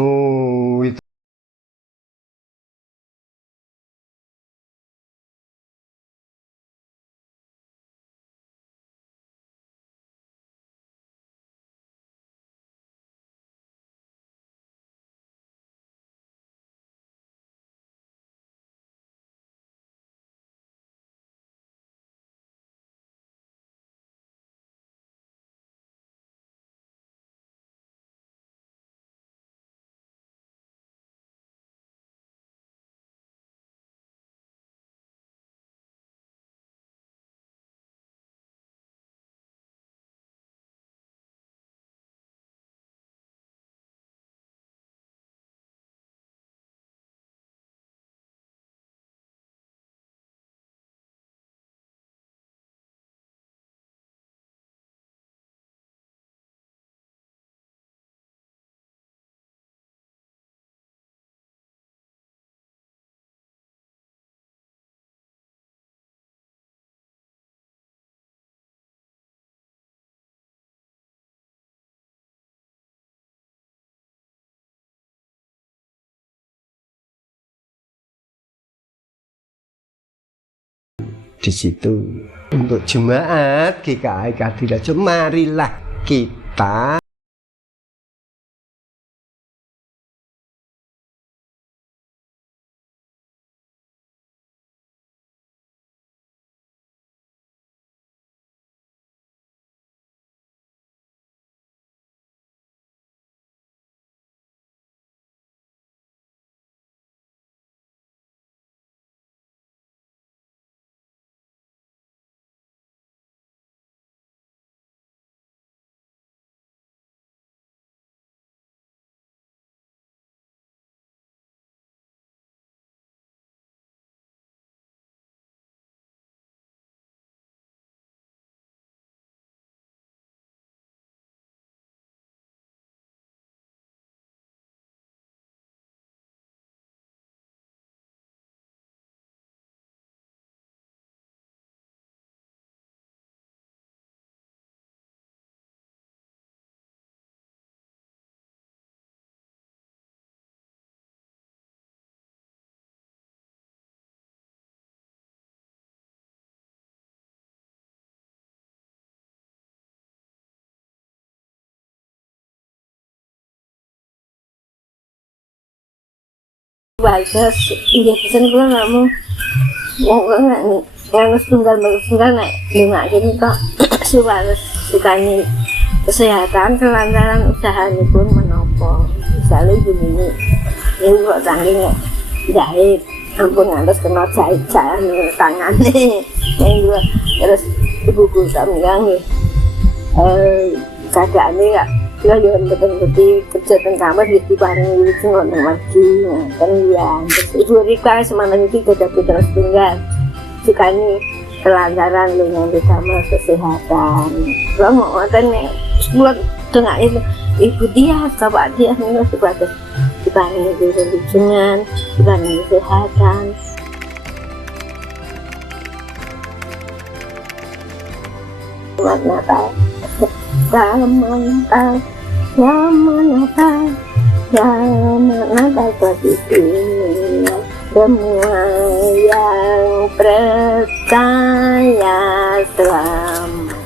Oh, itu di situ. Untuk jemaat GKI Kadilajo, marilah kita bagus, iya pesan gue nggak mau nggak nih, yang tunggal nih, lima gini kok harus sukani kesehatan kelancaran usaha ini pun menopo, misalnya gini ini kok tanggungnya jahit, ampun harus kena jahit tangan nih, yang dua terus ibu tak bilang nih, keadaan ini nggak ya jangan betul-betul kerja dan kamar di bareng itu nggak lagi kan ya terus ibu Rika semangat itu tidak terus tinggal sukani kelancaran dengan ditambah kesehatan kalau mau nonton nih buat tengah itu ibu dia kabar dia nih sebagai dibanding itu dengan dibanding kesehatan selamat Natal. Selamat Natal, selamat Natal, selamat Natal bagi semua yang percaya. Selamat.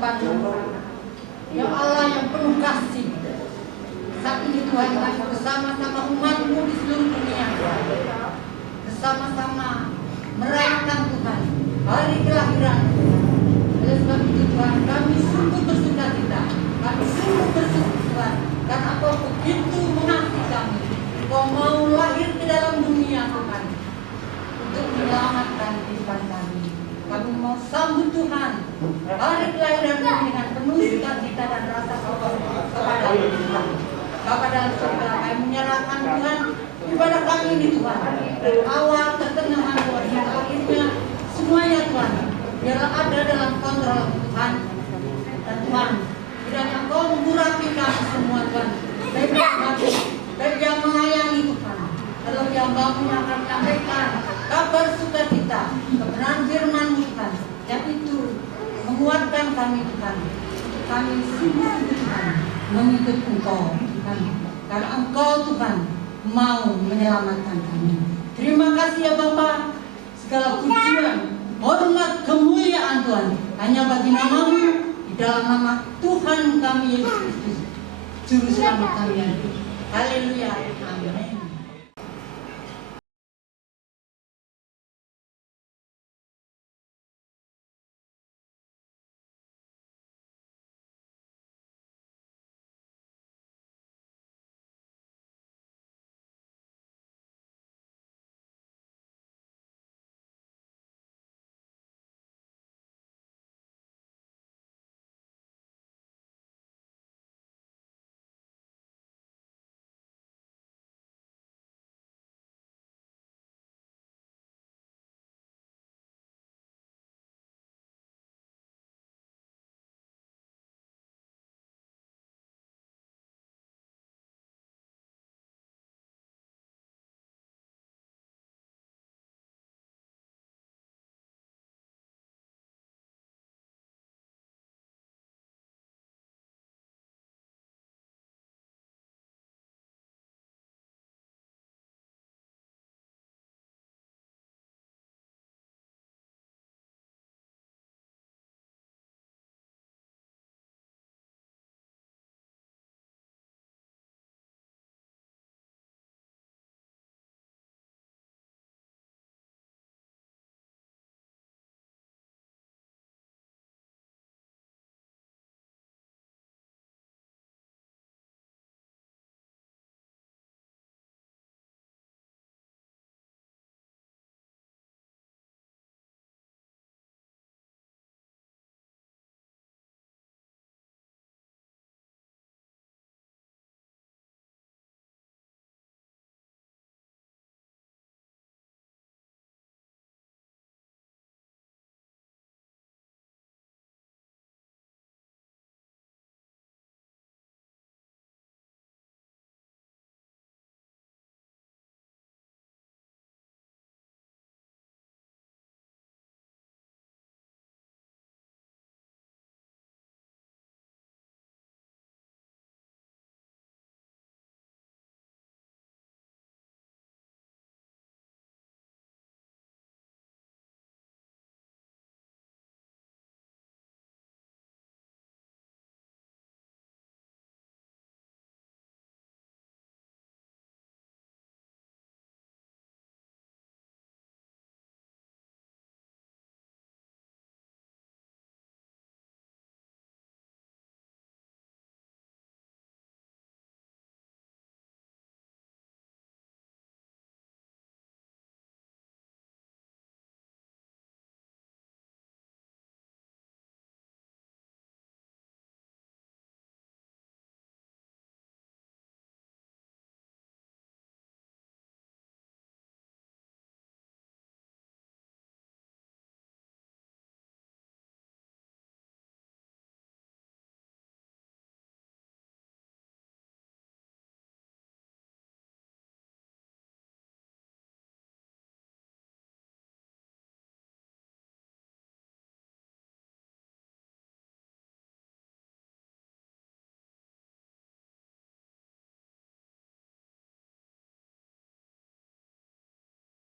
hadapan-Mu. Ya Allah yang penuh kasih, saat ini Tuhan kami bersama-sama umat-Mu di seluruh dunia, bersama-sama merayakan Tuhan hari kelahiran. Oleh sebab itu Tuhan, kami sungguh bersuka cita, kami sungguh bersyukur Tuhan, karena Engkau begitu mengasihi kami. Engkau mau lahir ke dalam dunia Tuhan, untuk menyelamatkan kehidupan kami. Kami mau sambut Tuhan hari kelahiran kami dengan penuh sukacita dan rasa syukur kepada Tuhan. Bapa dalam surga, kami menyerahkan Tuhan ibadah kami ini Tuhan, dari awal ke tengah Tuhan, hingga akhirnya semuanya Tuhan, biarlah ada dalam kontrol Tuhan. Dan Tuhan, kiranya Engkau mengurapi kami semua Tuhan, baik yang bagus, baik yang melayani Tuhan. Kalau yang bangunnya akan menyampaikan kabar sukacita, kebenaran firman-Mu Tuhan, yang itu menguatkan kami Tuhan. Kami sungguh-sungguh Tuhan mengikut Engkau Tuhan, karena Engkau Tuhan mau menyelamatkan kami. Terima kasih ya Bapa, segala pujian, hormat, kemuliaan Tuhan hanya bagi nama-Mu, di dalam nama Tuhan kami Yesus Kristus, Juru Selamat kami. Haleluya, amin.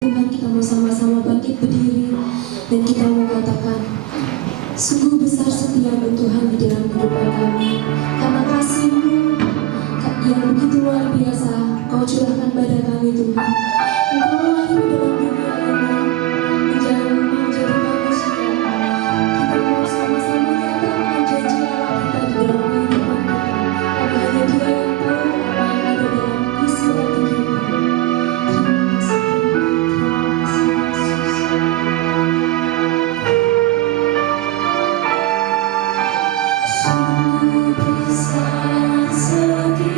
Tuhan, kita mau sama-sama bangkit berdiri dan kita mau katakan, Sungguh besar setiamu Tuhan di dalam kehidupan kami. Karena kasih-Mu yang begitu luar biasa, Kau curahkan pada kami Tuhan. Engkau lahir di dalam dunia ini, menjadi manusia. Kita mau sama-sama nyatakan janji Allah kita di dalam kehidupan kita. Karena hanya Dia yang tahu apa yang ada dalam isi hati kita. Terima kasih Tuhan, terima kasih Yesus. Sungguh besar setiamu.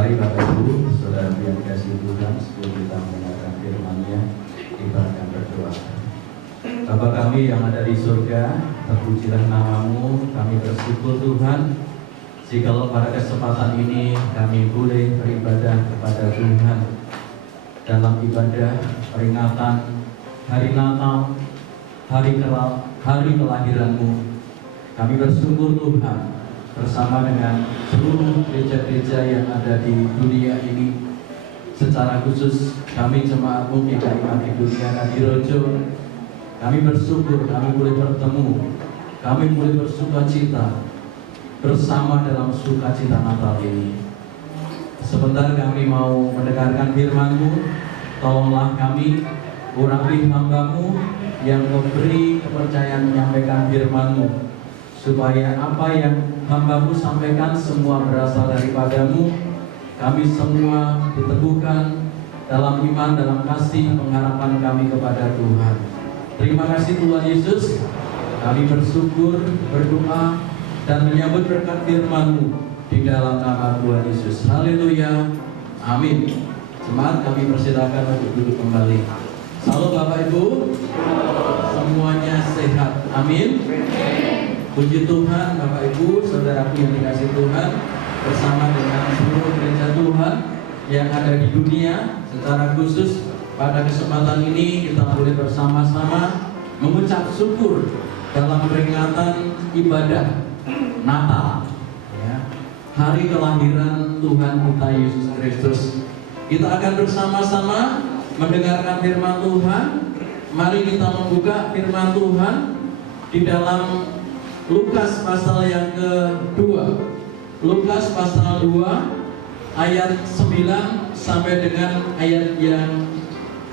Mari Bapak Ibu, Saudara yang dikasihi Tuhan, sebelum kita mendengarkan firman-Nya, kita akan berdoa. Bapa kami yang ada di surga, terpujilah nama-Mu, kami bersyukur Tuhan, jikalau pada kesempatan ini kami boleh beribadah kepada Tuhan dalam ibadah peringatan Hari Natal, hari kelahiran-Mu. Kami bersyukur Tuhan bersama dengan seluruh gereja-gereja yang ada di dunia ini. Secara khusus kami jemaat-Mu GKI Makedonia Ngadirojo, kami bersyukur kami boleh bertemu, kami boleh bersukacita bersama dalam sukacita Natal ini. Sebentar kami mau mendengarkan firman-Mu, tolonglah kami, urapi hamba-Mu yang memberi kepercayaan menyampaikan firman-Mu, supaya apa yang hamba-Mu sampaikan semua berasal daripada-Mu. Kami semua diteguhkan dalam iman, dalam kasih, pengharapan kami kepada Tuhan. Terima kasih Tuhan Yesus. Kami bersyukur, berdoa, dan menyambut berkat firman-Mu di dalam nama Tuhan Yesus. Haleluya. Amin. Jemaat kami persilakan untuk duduk kembali. Salam Bapak Ibu. Semuanya sehat. Amin. Puji Tuhan Bapak Ibu, saudaraku yang dikasihi Tuhan, bersama dengan seluruh gereja Tuhan yang ada di dunia. Secara khusus pada kesempatan ini kita boleh bersama-sama mengucap syukur dalam peringatan ibadah Natal, ya, hari kelahiran Tuhan kita Yesus Kristus. Kita akan bersama-sama mendengarkan firman Tuhan. Mari kita membuka firman Tuhan di dalam Lukas pasal yang kedua. Lukas pasal 2 ayat 9 sampai dengan ayat yang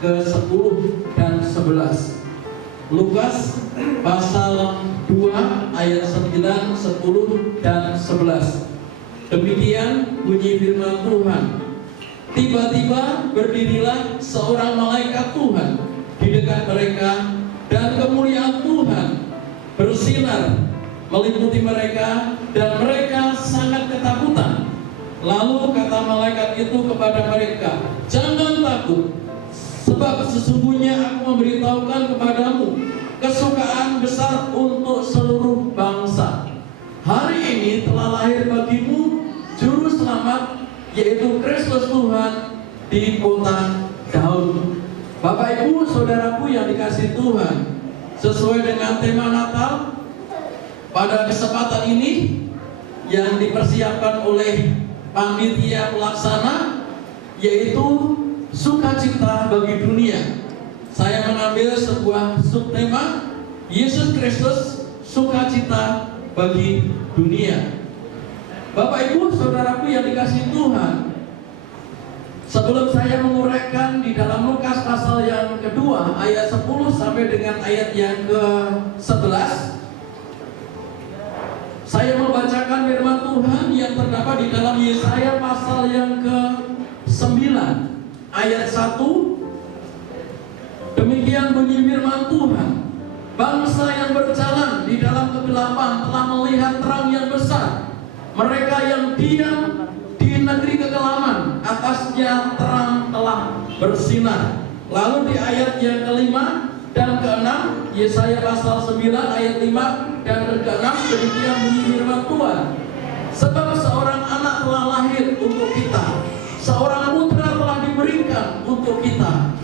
ke-10 dan 11. Lukas pasal 2 ayat 9, 10 dan 11. Demikian bunyi firman Tuhan. Tiba-tiba berdirilah seorang malaikat Tuhan di dekat mereka, dan kemuliaan Tuhan bersinar meliputi mereka, dan mereka sangat ketakutan. Lalu kata malaikat itu kepada mereka, "Jangan takut, sebab sesungguhnya aku memberitahukan kepadamu kesukaan besar untuk seluruh bangsa. Hari ini telah lahir bagimu Juru Selamat, yaitu Kristus Tuhan di kota Daud." Bapak Ibu saudaraku yang dikasihi Tuhan, sesuai dengan tema Natal pada kesempatan ini yang dipersiapkan oleh panitia pelaksana, yaitu sukacita bagi dunia, saya mengambil sebuah subtema, Yesus Kristus, sukacita bagi dunia. Bapak Ibu saudaraku yang dikasihi Tuhan, sebelum saya menguraikan di dalam Lukas pasal yang kedua ayat 10 sampai dengan ayat yang ke-11, saya membacakan firman Tuhan yang terdapat di dalam Yesaya pasal yang ke-9 ayat 1. Demikian bunyi firman Tuhan, "Bangsa yang berjalan di dalam kegelapan telah melihat terang yang besar. Mereka yang diam di negeri kekelaman, atasnya terang telah bersinar." Lalu di ayat yang ke-5 dan ke-6, Yesaya pasal 9 ayat 5 dan ke-6, demikian bunyi firman Tuhan, "Sebab seorang anak telah lahir untuk kita, seorang putra telah diberikan untuk kita.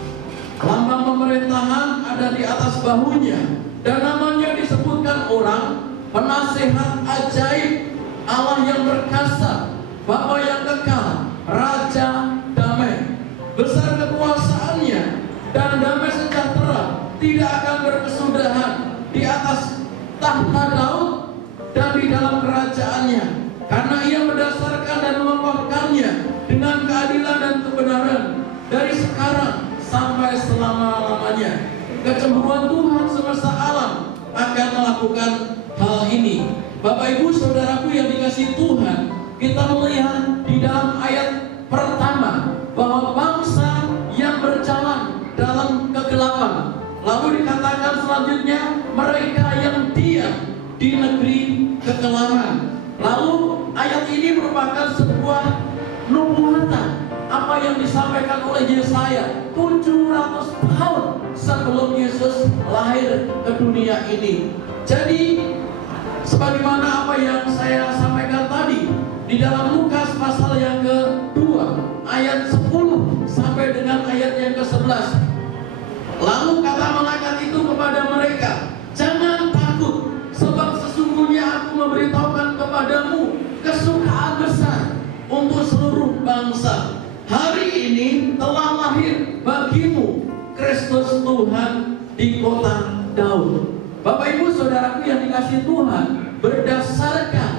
Lambang pemerintahan ada di atas bahunya, dan namanya disebutkan orang Penasehat Ajaib, Allah yang perkasa, Bapa yang kekal, Raja damai. Besar kekuasaannya dan damai sejahtera tidak akan berkesudahan di atas tahta Daud dan di dalam kerajaannya, karena ia mendasarkan dan mengokohkannya dengan keadilan dan kebenaran dari sekarang sampai selama-lamanya. Kecemburuan Tuhan semesta alam akan melakukan hal ini." Bapak Ibu saudaraku yang dikasihi Tuhan, kita melihat di dalam ayat pertama bahwa bangsa yang berjalan dalam kegelapan, lalu dikatakan selanjutnya mereka yang diam di negeri kekelaman. Lalu ayat ini merupakan sebuah nubuatan apa yang disampaikan oleh Yesaya 700 tahun sebelum Yesus lahir ke dunia ini. Jadi sebagaimana apa yang saya sampaikan tadi di dalam Lukas pasal yang kedua ayat 10 sampai dengan ayat yang ke-11. Lalu kata malaikat itu kepada mereka, jangan takut, sebab sesungguhnya aku memberitahukan kepadamu kesukaan besar untuk seluruh bangsa. Hari ini telah lahir bagimu Kristus Tuhan di kota Daud. Bapak Ibu Saudaraku yang dikasihi Tuhan, berdasarkan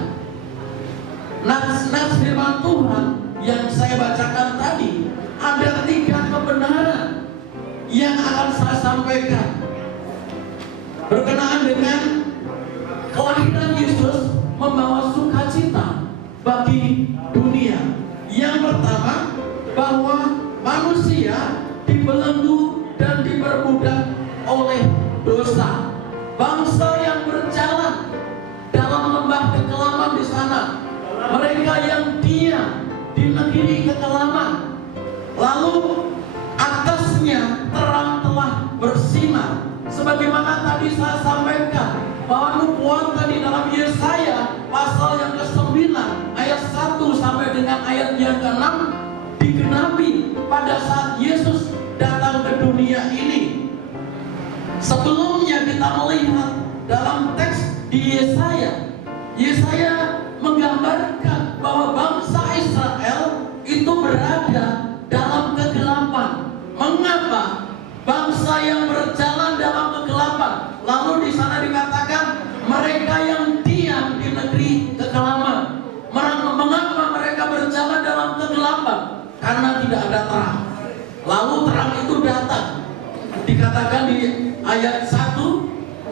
nas firman Tuhan yang saya bacakan tadi, ada 3 kebenaran yang akan saya sampaikan berkenaan dengan kelahiran Yesus membawa sukacita bagi dunia. Yang pertama, bahwa manusia dibelenggu dan diperbudak oleh dosa. Bangsa yang berjalan dalam lembah kekelaman di sana, mereka yang diam di negeri kekelaman, lalu atasnya terang telah bersinar. Sebagaimana tadi saya sampaikan bahwa nubuatan di dalam Yesaya pasal yang ke-9 ayat 1 sampai dengan ayat yang ke-6 digenapi pada saat Yesus datang ke dunia ini. Sebelumnya kita melihat dalam teks di Yesaya menggambarkan bahwa bangsa Israel itu berada dalam kegelapan. Mengapa? Bangsa yang berjalan dalam kegelapan. Lalu di sana dikatakan mereka yang diam di negeri kegelapan. Mengapa mereka berjalan dalam kegelapan? Karena tidak ada terang. Lalu terang itu datang. Dikatakan di ayat 1,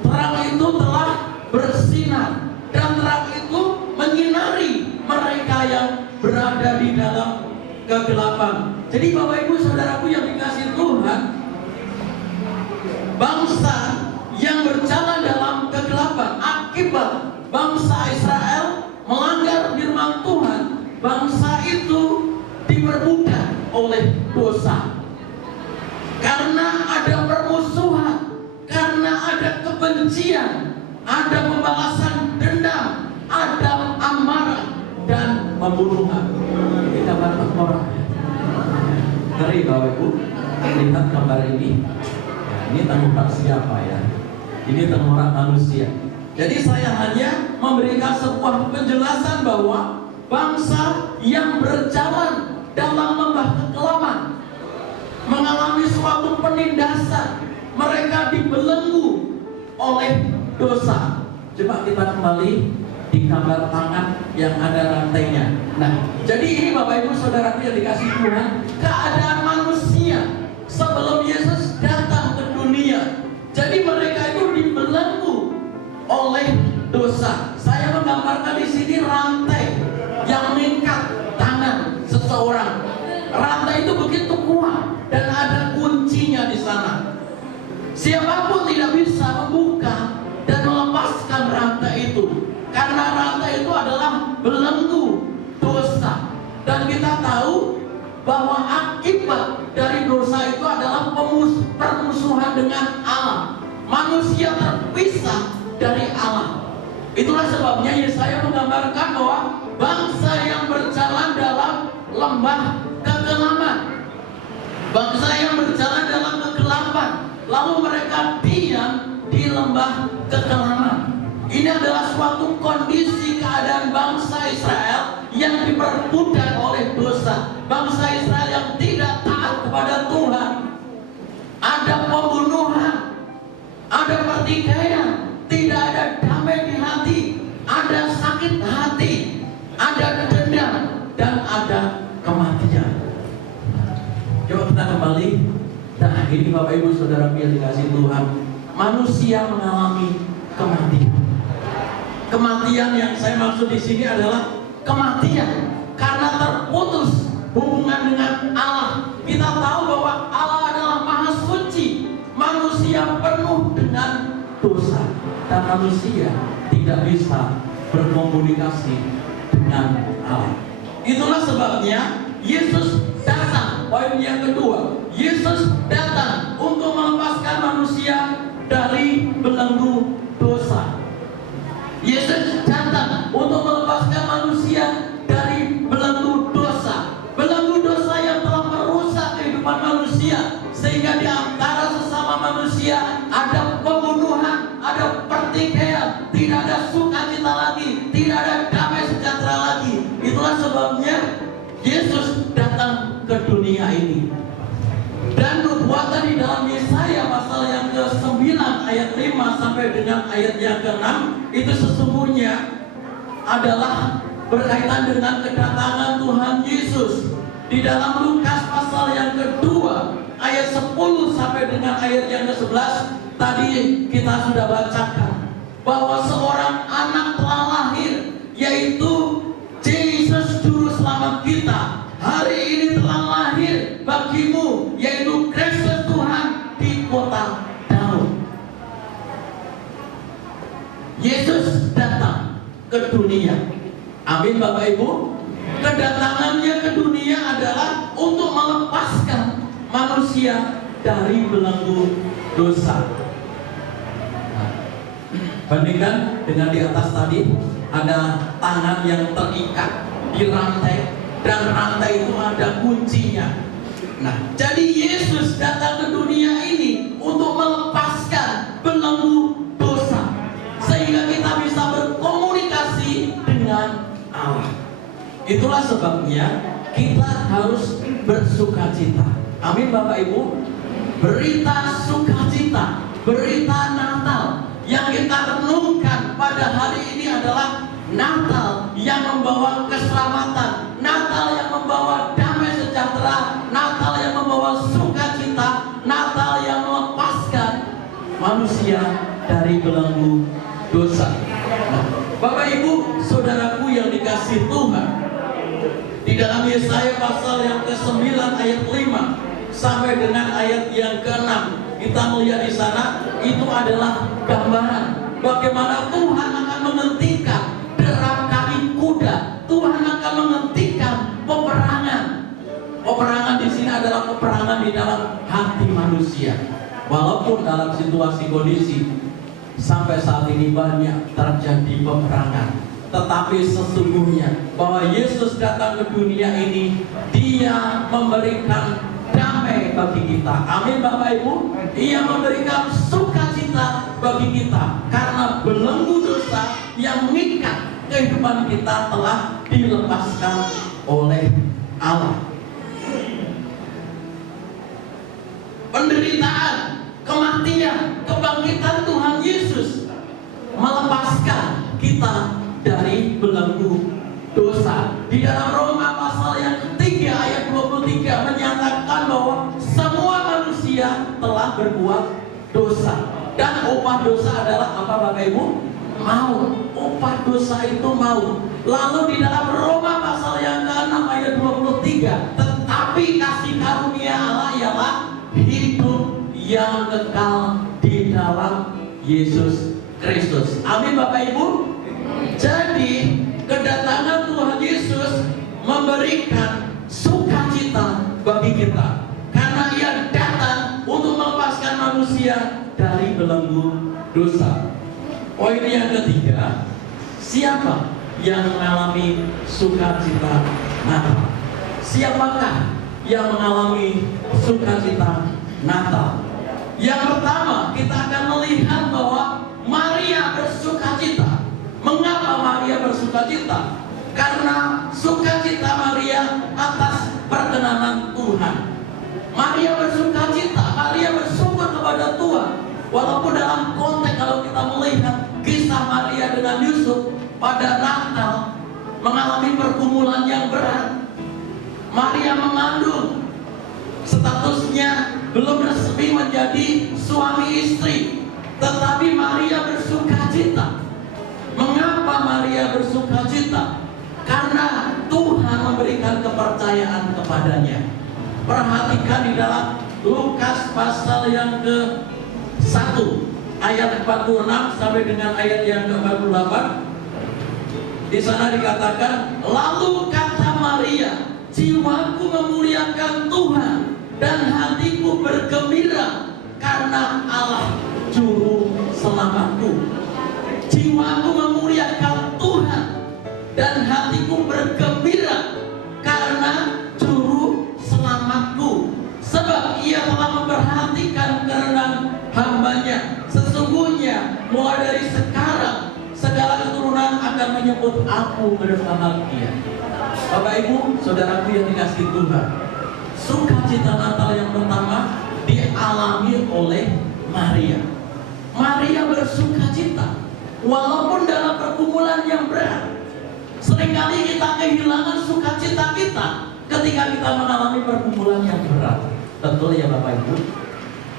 terang itu telah bersinar, dan terang itu menyinari mereka yang berada di dalam kegelapan. Jadi Bapak Ibu Saudaraku yang dikasihi Tuhan, bangsa yang berjalan dalam kegelapan akibat bangsa Israel melanggar firman Tuhan, bangsa itu diperbudak oleh dosa. Karena ada permusuhan, karena ada kebencian, ada pembalasan dendam, ada amarah dan pembunuhan. Kita batas orang. Ngeri Bapak Ibu, lihat gambar ini. Ya, ini tanggungan siapa ya? Ini tanggungan manusia. Jadi saya hanya memberikan sebuah penjelasan bahwa bangsa yang berjalan dalam lembah kekelaman mengalami suatu penindasan, mereka dibelenggu oleh dosa. Coba kita kembali di gambar tangan yang ada rantainya. Nah, jadi ini Bapak Ibu Saudaraku yang dikasih Tuhan, keadaan manusia sebelum Yesus datang ke dunia. Jadi mereka itu dibelenggu oleh dosa. Saya menggambarkan di sini rantai yang mengikat tangan seseorang. Rantai itu begitu kuat dan ada kuncinya di sana. Siapapun tidak bisa membuka dan melepaskan rantai itu, karena rantai itu adalah belenggu dosa. Dan kita tahu bahwa akibat dari dosa itu adalah permusuhan dengan Allah. Manusia terpisah dari Allah. Itulah sebabnya Yesaya menggambarkan bahwa bangsa yang berjalan dalam lembah kegelapan, bangsa yang berjalan dalam kegelapan, lalu mereka diam di lembah kegelapan. Ini adalah suatu kondisi keadaan bangsa Israel yang diperbudak oleh dosa. Bangsa Israel yang tidak taat kepada Tuhan. Ada pembunuhan, ada pertikaian, tidak ada damai di hati, ada sakit hati, ada dendam, dan ada kematian. Coba kita kembali. Nah, ini Bapak Ibu Saudara yang dikasih Tuhan, manusia mengalami kematian. Kematian yang saya maksud di sini adalah kematian karena terputus hubungan dengan Allah. Kita tahu bahwa Allah adalah Maha Suci, manusia penuh dengan dosa, dan manusia tidak bisa berkomunikasi dengan Allah. Itulah sebabnya Yesus datang poin yang kedua, Yesus datang untuk melepaskan manusia dari belenggu dosa. Yesus datang untuk melepaskan manusia dari belenggu dosa. Belenggu dosa yang telah merusak kehidupan manusia, sehingga di antara sesama manusia ada pembunuhan, ada pertikaian, tidak ada sukacita lagi, tidak ada damai sejahtera lagi. Itulah sebabnya Yesus datang ke dunia ini. Dan nubuatan di dalam Yesaya pasal yang ke-9 ayat 5 sampai dengan ayat yang ke-6 itu sesungguhnya adalah berkaitan dengan kedatangan Tuhan Yesus. Di dalam Lukas pasal yang kedua ayat 10 sampai dengan ayat yang ke-11 tadi kita sudah bacakan bahwa seorang anak telah lahir, yaitu Yesus juru selamat kita. Hari ini telah lahir bagimu, yaitu Kristus Tuhan di kota Daud. Yesus datang ke dunia. Amin Bapak Ibu. Kedatangannya ke dunia adalah untuk melepaskan manusia dari belenggu dosa. Bandingkan dengan di atas tadi, ada tangan yang terikat di rantai, dan rantai itu ada kuncinya. Nah, jadi Yesus datang ke dunia ini untuk melepaskan belenggu dosa, sehingga kita bisa berkomunikasi dengan Allah. Itulah sebabnya kita harus bersukacita. Amin Bapak Ibu. Berita sukacita, berita Natal yang kita renungkan pada hari ini adalah Natal yang membawa keselamatan, Natal yang membawa damai sejahtera, Natal yang membawa sukacita, Natal yang melepaskan manusia dari belenggu dosa. Nah, Bapak Ibu, saudaraku yang dikasihi Tuhan, di dalam Yesaya pasal yang ke-9 ayat 5 sampai dengan ayat yang ke-6, kita melihat di sana itu adalah gambaran bagaimana Tuhan akan menghentikan derap kaki kuda. Tuhan akan menghentikan peperangan. Peperangan di sini adalah peperangan di dalam hati manusia. Walaupun dalam situasi kondisi sampai saat ini banyak terjadi peperangan, tetapi sesungguhnya bahwa Yesus datang ke dunia ini, Dia memberikan damai bagi kita. Amin Bapak Ibu. Ia memberikan sukacita bagi kita karena belenggu dosa yang mengikat kehidupan kita telah dilepaskan oleh Allah. Penderitaan, kematian, kebangkitan Tuhan Yesus melepaskan kita dari belenggu dosa. Di dalam Roma pasal yang ketiga ayat 23 menyatakan bahwa semua manusia telah berbuat dosa, dan upah dosa adalah apa Bapak Ibu? Maut. Upah dosa itu maut. Lalu di dalam Roma pasal yang ke-6 ayat 23, tetapi kasih karunia Allah ialah hidup yang kekal di dalam Yesus Kristus. Amin Bapak Ibu. Jadi kedatangan Tuhan Yesus memberikan sukacita bagi kita karena Ia datang untuk melepaskan manusia dari belenggu dosa. Poin yang ketiga, siapa yang mengalami sukacita Natal? Siapakah yang mengalami sukacita Natal? Yang pertama, kita akan melihat bahwa Maria bersukacita. Mengapa Maria bersukacita? Karena sukacita Maria atas perkenanan Tuhan. Maria bersukacita, Maria bersyukur kepada Tuhan. Walaupun dalam konteks kalau kita melihat kisah Maria dengan Yusuf pada Natal mengalami pergumulan yang berat. Maria mengandung, statusnya belum resmi menjadi suami istri, tetapi Maria bersukacita. Mengapa Maria bersukacita? Karena Tuhan memberikan kepercayaan kepadanya. Perhatikan di dalam Lukas pasal yang ke-1 ayat 46 sampai dengan ayat yang ke-48. Di sana dikatakan, lalu kata Maria, jiwaku memuliakan Tuhan dan hatiku bergembira karena Allah juru selamatku. Jiwaku memuliakan Tuhan dan hatiku bergembira karena juru selamatku, sebab ia telah memperhatikan kerendahan hambanya. Sesungguhnya mulai dari sekarang segala keturunan akan menyebut aku berbahagia. Bapak Ibu, saudaraku yang dikasihi Tuhan, sukacita Natal yang pertama dialami oleh Maria. Maria bersukacita walaupun dalam pergumulan yang berat. Seringkali kita kehilangan sukacita kita ketika kita mengalami pergumulan yang berat. Betul ya Bapak Ibu?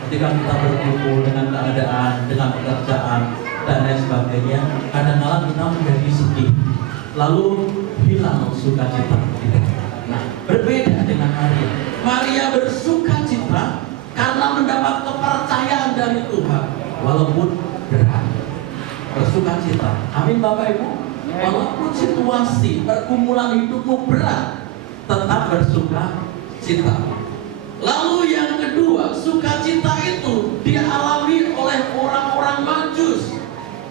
Ketika kita berkumpul dengan keadaan, dengan pekerjaan dan lain sebagainya, kadang-kadang kita menjadi sedih, lalu hilang sukacita kita. Nah, berbeda dengan Maria. Maria bersukacita karena mendapat kepercayaan dari Tuhan walaupun berat. Bersukacita. Amin Bapak Ibu. Walaupun situasi pergumulan hidupmu berat, tetap bersukacita. Lalu yang kedua, sukacita itu dialami oleh orang-orang Majus.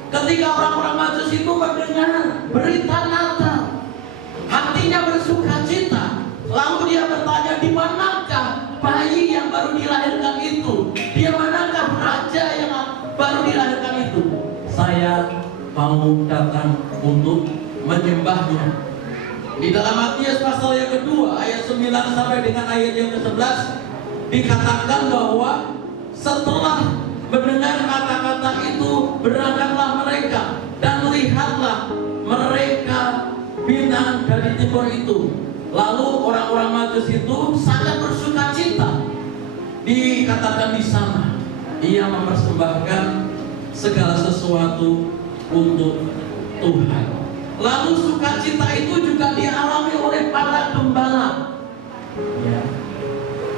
Ketika orang-orang Majus itu mendengar berita Natal, hatinya bersukacita. Lalu dia bertanya, di manakah bayi yang baru dilahirkan itu? Di manakah raja yang baru dilahirkan itu? Saya mau datang untuk menyembahnya. Di dalam Matius pasal yang kedua ayat 9 sampai dengan ayat yang ke-11 dikatakan bahwa setelah mendengar kata-kata itu, berangkatlah mereka dan lihatlah mereka bintang dari timur itu. Lalu orang-orang Majus itu sangat bersukacita. Dikatakan di sana ia mempersembahkan segala sesuatu untuk Tuhan. Lalu sukacita itu juga dialami oleh para gembala. Ya.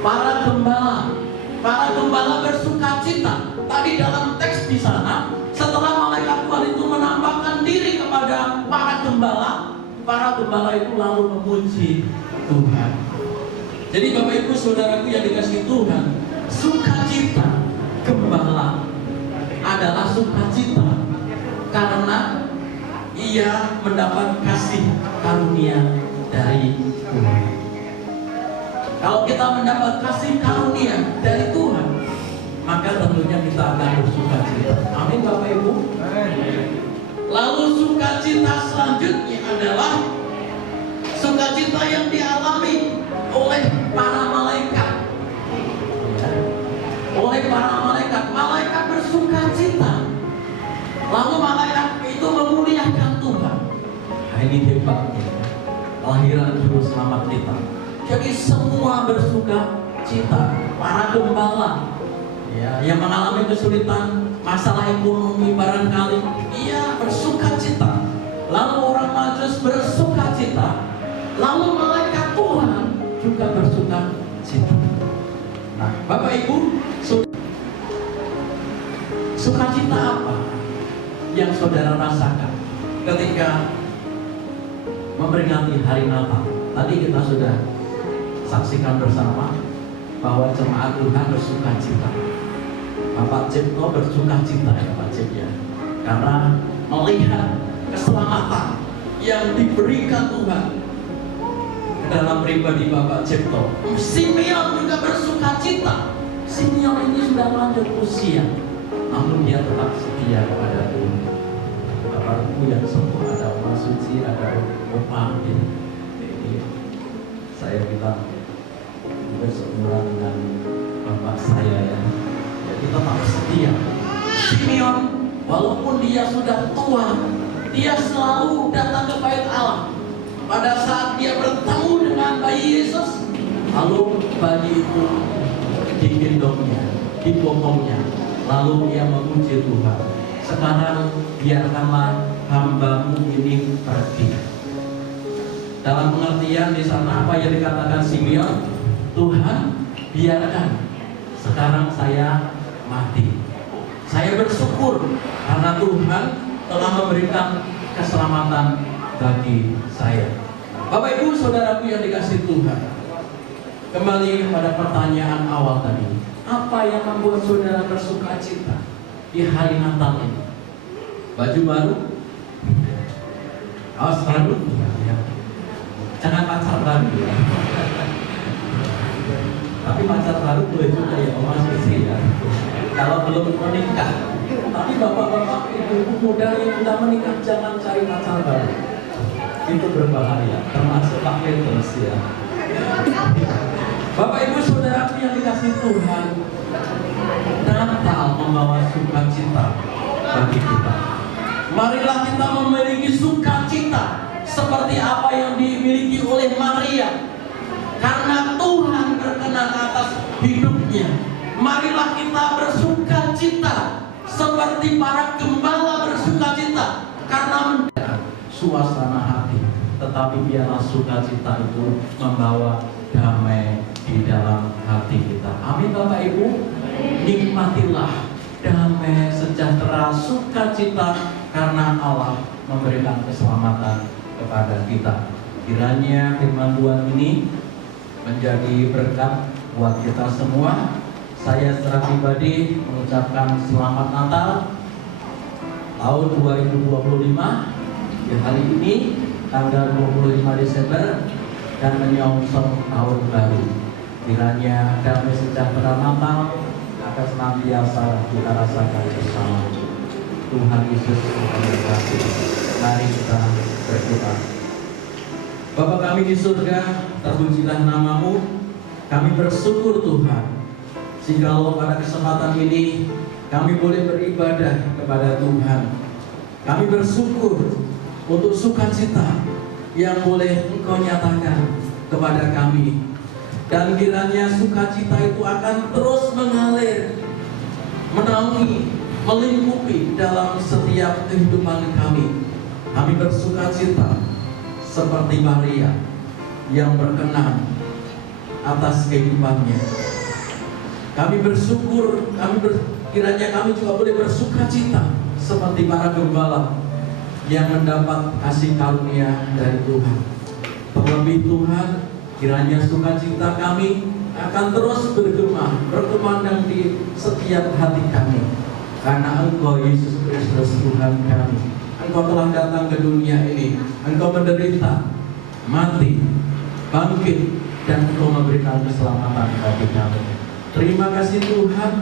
Para gembala bersukacita. Tadi dalam teks di sana, setelah malaikat Tuhan itu menampakkan diri kepada para gembala itu lalu memuji Tuhan. Jadi Bapak Ibu saudaraku yang dikasihi Tuhan, sukacita gembala adalah sukacita karena ia mendapat kasih karunia dari Tuhan. Kalau kita mendapat kasih karunia dari Tuhan, maka tentunya kita akan bersukacita. Amin Bapak Ibu. Lalu sukacita selanjutnya adalah sukacita yang dialami oleh para malaikat. Oleh para malaikat, malaikat bersukacita. Lalu malaikat itu memuliakan Tuhan. Nah, ini hebatnya kelahiran juru selamat kita. Jadi semua bersukacita. Para gembala ya, yang mengalami kesulitan masalah ekonomi barangkali, ia bersukacita. Lalu orang Majus bersukacita. Lalu malaikat Tuhan juga bersukacita. Nah, Bapak Ibu, sukacita apa yang saudara rasakan ketika memperingati hari Natal? Tadi kita sudah saksikan bersama bahwa jemaat Tuhan bersukacita. Bapak Cipto bersukacita ya Pak Cip ya, karena melihat keselamatan yang diberikan Tuhan dalam pribadi Bapak Cipto. Simeon juga bersukacita. Simeon ini sudah lanjut usia, namun dia tetap setia kepada Tuhan. Bapakku yang semua, ada Oma Suci, ada Oma ini saya bilang juga seumuran dengan bapak saya ya. Jadi tetap setia. Simeon walaupun dia sudah tua, dia selalu datang ke bait Allah. Pada saat dia bertemu dengan bayi Yesus, lalu bayi itu digendongnya, dibopongnya, lalu ia memuji Tuhan. Sekarang biarkanlah hambamu ini pergi. Dalam pengertian di sana apa yang dikatakan Simeon, Tuhan biarkan sekarang saya mati. Saya bersyukur karena Tuhan telah memberikan keselamatan bagi saya. Bapak Ibu saudaraku yang dikasihi Tuhan, Tuhan, kembali pada pertanyaan awal tadi, apa yang membuat saudara bersuka cita di hari Natal ini? Baju baru? Kaos baru? Ya. Jangan pacar baru ya. Tapi pacar baru boleh juga ya, Mas istri ya. Kalau belum menikah. Tapi bapak-bapak, ibu-ibu muda yang sudah menikah jangan cari pacar baru. Itu berbahaya, termasuk Pak Petrus ya. Bapak ibu saudaraku yang dikasih Tuhan, Natal membawa sukacita bagi kita. Marilah kita memiliki sukacita seperti apa yang dimiliki oleh Maria, karena Tuhan berkenan atas hidupnya. Marilah kita bersukacita seperti para gembala bersukacita karena suasana hati. Tetapi biarlah sukacita itu membawa damai di dalam hati kita. Amin Bapak Ibu. Nikmatilah damai, sejahtera, sukacita karena Allah memberikan keselamatan kepada kita. Kiranya firman Tuhan ini menjadi berkat buat kita semua. Saya secara pribadi mengucapkan selamat Natal tahun 2025 di hari ini tanggal 25 Desember dan menyongsong tahun baru. Kiranya damai sejahtera Natal akan senantiasa kita rasakan bersama. Tuhan Yesus memberkati. Mari kita berdoa. Bapa kami di surga, terpujilah namamu. Kami bersyukur Tuhan, jikalau pada kesempatan ini kami boleh beribadah kepada Tuhan. Kami bersyukur untuk sukacita yang boleh Engkau nyatakan kepada kami. Dan kiranya sukacita itu akan terus mengalir, menaungi, melingkupi dalam setiap kehidupan kami. Kami bersukacita seperti Maria yang berkenan atas kehidupannya. Kami bersyukur, kiranya kami juga boleh bersukacita seperti para gembala yang mendapat kasih karunia dari Tuhan. Terlebih Tuhan, kiranya sukacita kami akan terus bergema, berkumandang di setiap hati kami. Karena Engkau Yesus Kristus Tuhan kami, Engkau telah datang ke dunia ini, Engkau menderita, mati, bangkit, dan Engkau memberikan keselamatan bagi kami. Terima kasih Tuhan,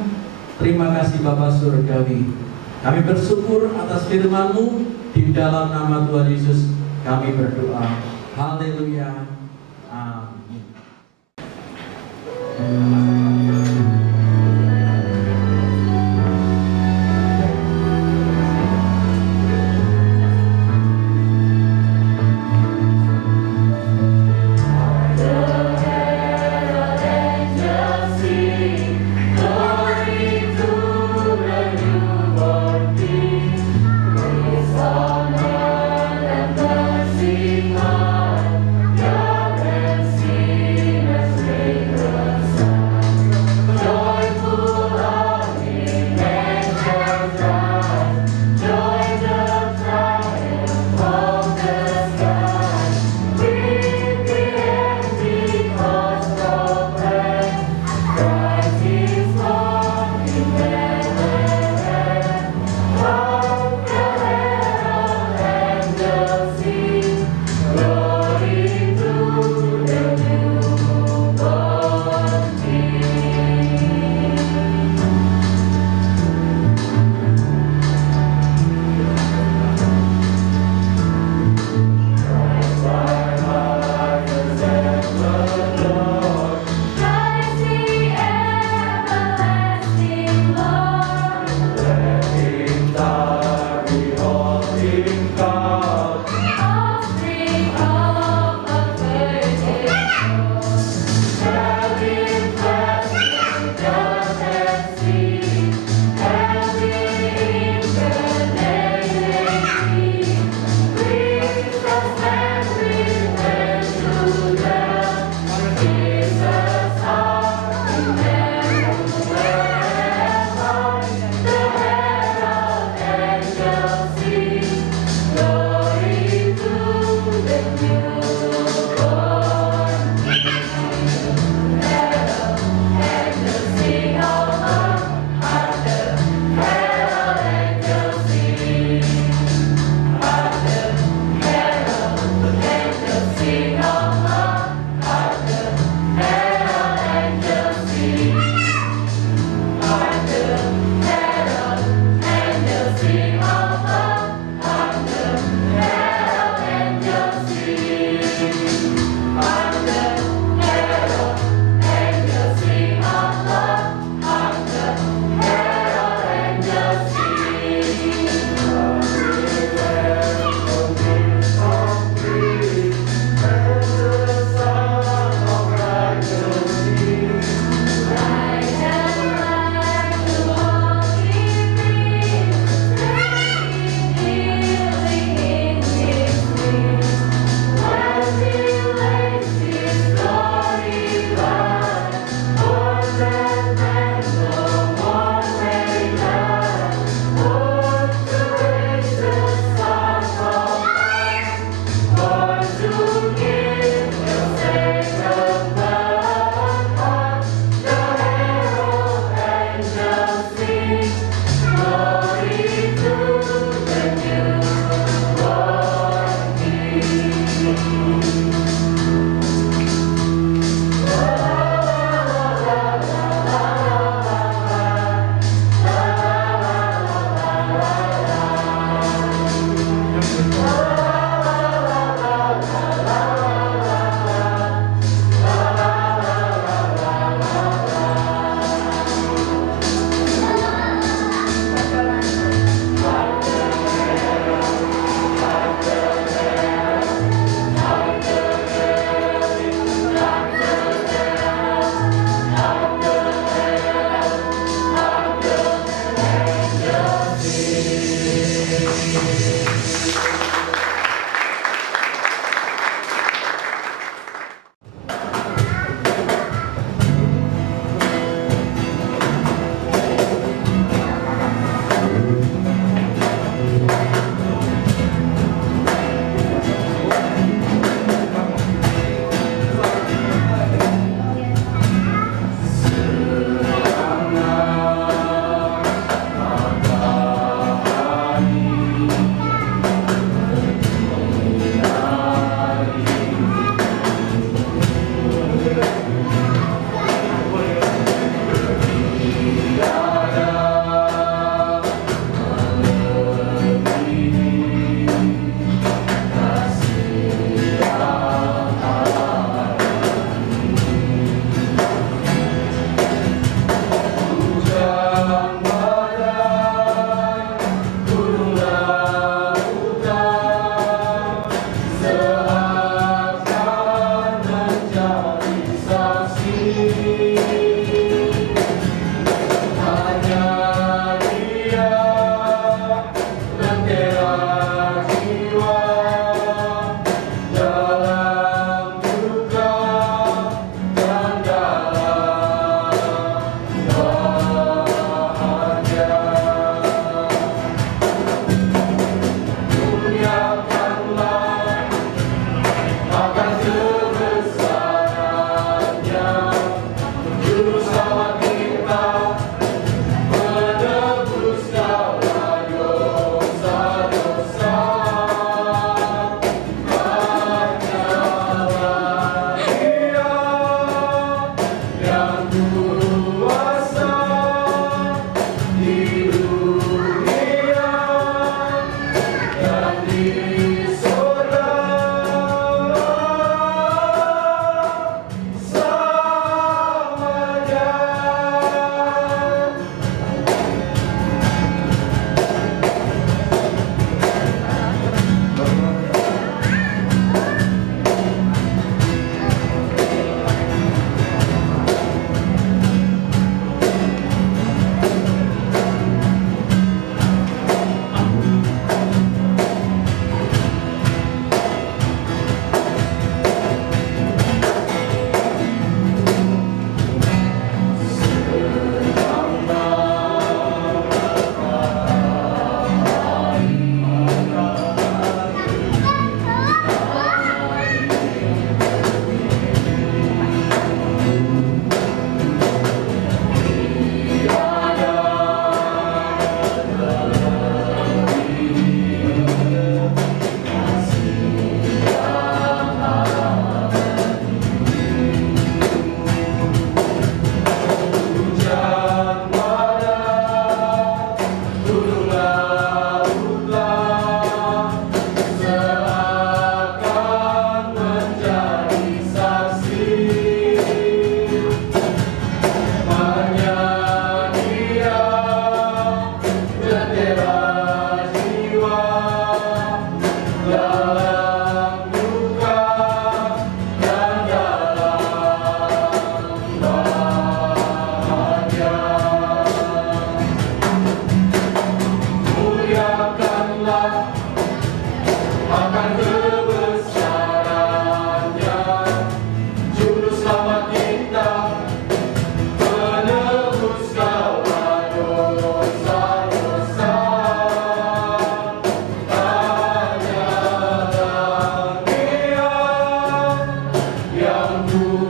terima kasih Bapa Surgawi. Kami bersyukur atas firman-Mu. Di dalam nama Tuhan Yesus kami berdoa. Haleluya. Amin. Yeah.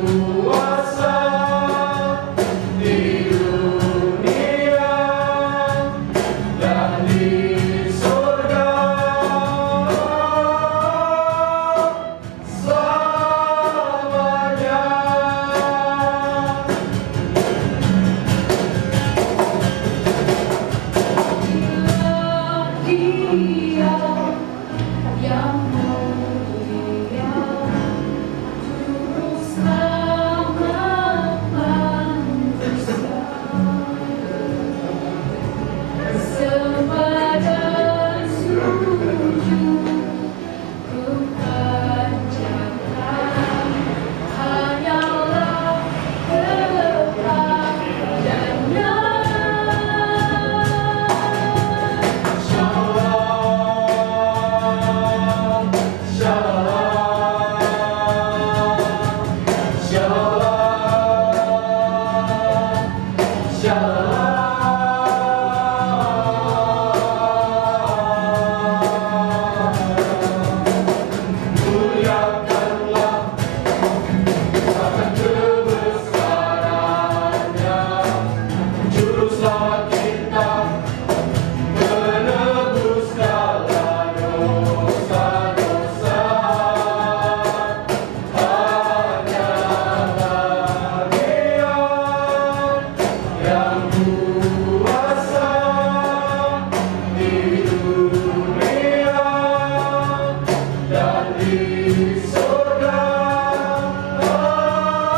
kuasa di dunia dan di surga selamanya. Dia yang mulia, juru selamat manusia, sepadan sujud kupanjatkan, hanyalah kepadanya. Shalom, shalom, shalom, shalom. Muliakanlah akan kebesarannya, Juru Selamat kita, menebus segala dosa-dosa. Hanyalah Dia yang kuasa di dunia dan di surga selamanya.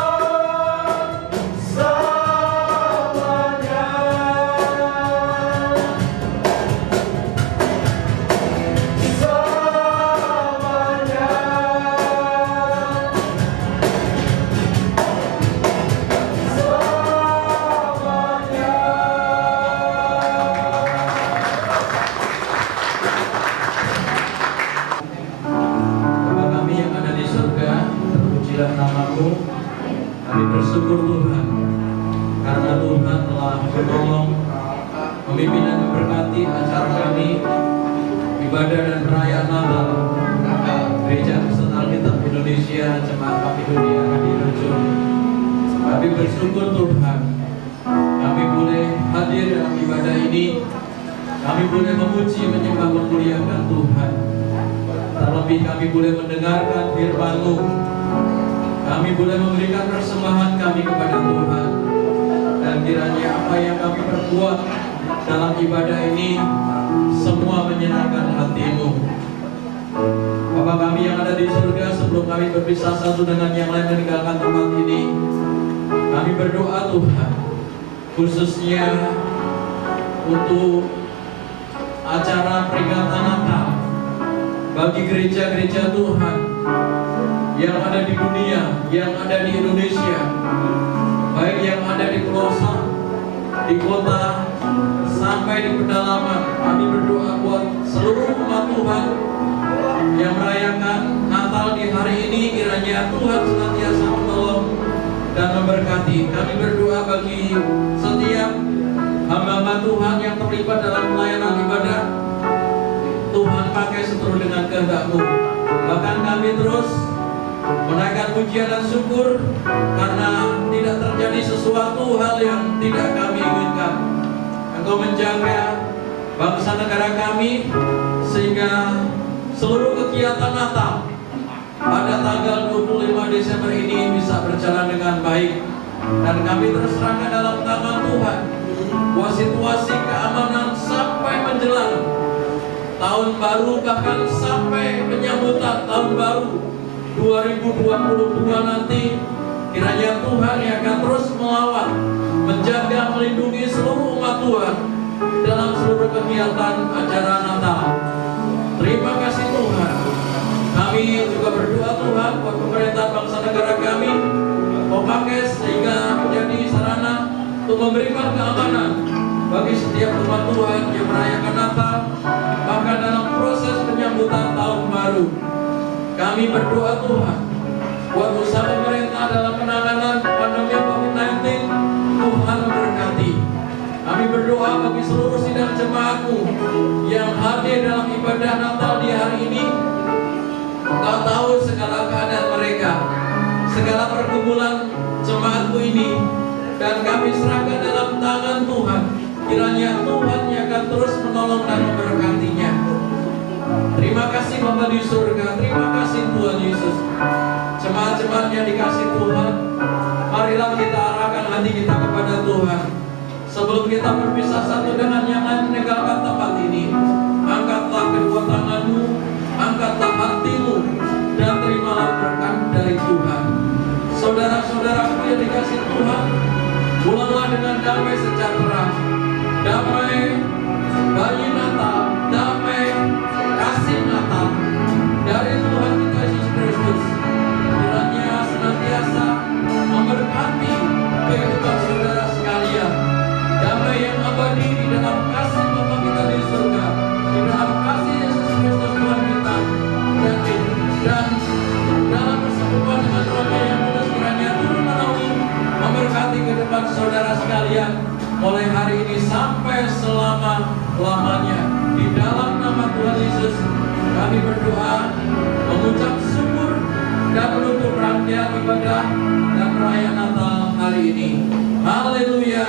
Bapa kami yang ada di surga, terpujilah nama-Mu. Kami bersyukur Tuhan, karena Tuhan telah menolong, memimpin dan memberkati acara kami, ibadah dan perayaan Natal Gereja Kristen Alkitab Indonesia Jemaat Makedonia Hadirojo. Kami bersyukur Tuhan, kami boleh hadir dalam ibadah ini, kami boleh memuji, menyembah, memuliakan Tuhan. Terlebih kami boleh mendengarkan firman-Mu, kami boleh memberikan persembahan kami kepada Tuhan, dan kiranya apa yang kami perbuat dalam ibadah ini semua menyenangkan hati-Mu. Bapa kami yang ada di surga, sebelum kami berpisah satu dengan yang lain meninggalkan tempat ini, kami berdoa Tuhan, khususnya untuk acara peringatan Natal bagi gereja-gereja Tuhan yang ada di dunia, yang ada di Indonesia, baik yang ada di pelosok, di kota, sampai di pedalaman. Kami berdoa buat seluruh umat Tuhan yang merayakan Natal di hari ini, kiranya Tuhan senantiasa menolong dan memberkati. Kami berdoa bagi setiap hamba-hamba Tuhan yang terlibat dalam pelayanan ibadah. Tuhan pakai seturut dengan kehendak-Mu. Bahkan kami terus menaikkan pujian dan syukur karena tidak terjadi sesuatu hal yang tidak kami inginkan. Engkau menjaga bangsa negara kami sehingga seluruh kegiatan Natal pada tanggal 25 Desember ini bisa berjalan dengan baik. Dan kami terus serahkan dalam tangan Tuhan buat situasi keamanan sampai menjelang tahun baru, bahkan sampai penyambutan tahun baru 2022 nanti. Kiranya Tuhan yang akan terus melawat, menjaga, melindungi seluruh umat Tuhan dalam seluruh kegiatan acara Natal. Terima kasih Tuhan. Kami juga berdoa Tuhan buat pemerintah bangsa negara kami, Kau pakai sehingga menjadi sarana untuk memberikan keamanan bagi setiap umat Tuhan yang merayakan Natal, bahkan dalam proses penyambutan tahun baru. Kami berdoa Tuhan buat usaha pemerintah dalam penanganan pandemi COVID-19, Tuhan memberkati. Kami berdoa bagi seluruh sidang jemaat-Mu yang hadir dalam ibadah Natal di hari ini. Engkau tahu segala keadaan mereka, segala pergumulan jemaatmu ini, dan kami serahkan dalam tangan Tuhan. Kiranya Tuhan yang akan terus menolong dan memberkatinya. Terima kasih Bapa di surga, terima kasih Tuhan Yesus. Jemaat-jemaat yang dikasih Tuhan, marilah kita arahkan hati kita kepada Tuhan. Sebelum kita berpisah satu dengan yang lain meninggalkan tempat ini, angkatlah kedua tanganmu, angkatlah hatimu, dan terimalah berkat dari Tuhan. Saudara-saudaraku yang dikasih Tuhan, pulanglah dengan damai sejahtera, damai bayi Natal, damai kasih Natal dari Tuhan kita Yesus Kristus. Kiranya senantiasa memberkati kehidupan saudara sekalian. Damai yang abadi di dalam kasih Bapa kita di surga, di dalam kasih Yesus Kristus Tuhan kita, dan dalam persekutuan dengan Roh-Nya yang kudus, kiranya turun menaungi memberkati kehidupan saudara sekalian mulai hari ini sampai selama-lamanya. Di dalam nama Tuhan Yesus kami berdoa, mengucap syukur dan menutup rangkaian ibadah dan perayaan Natal hari ini. Haleluya.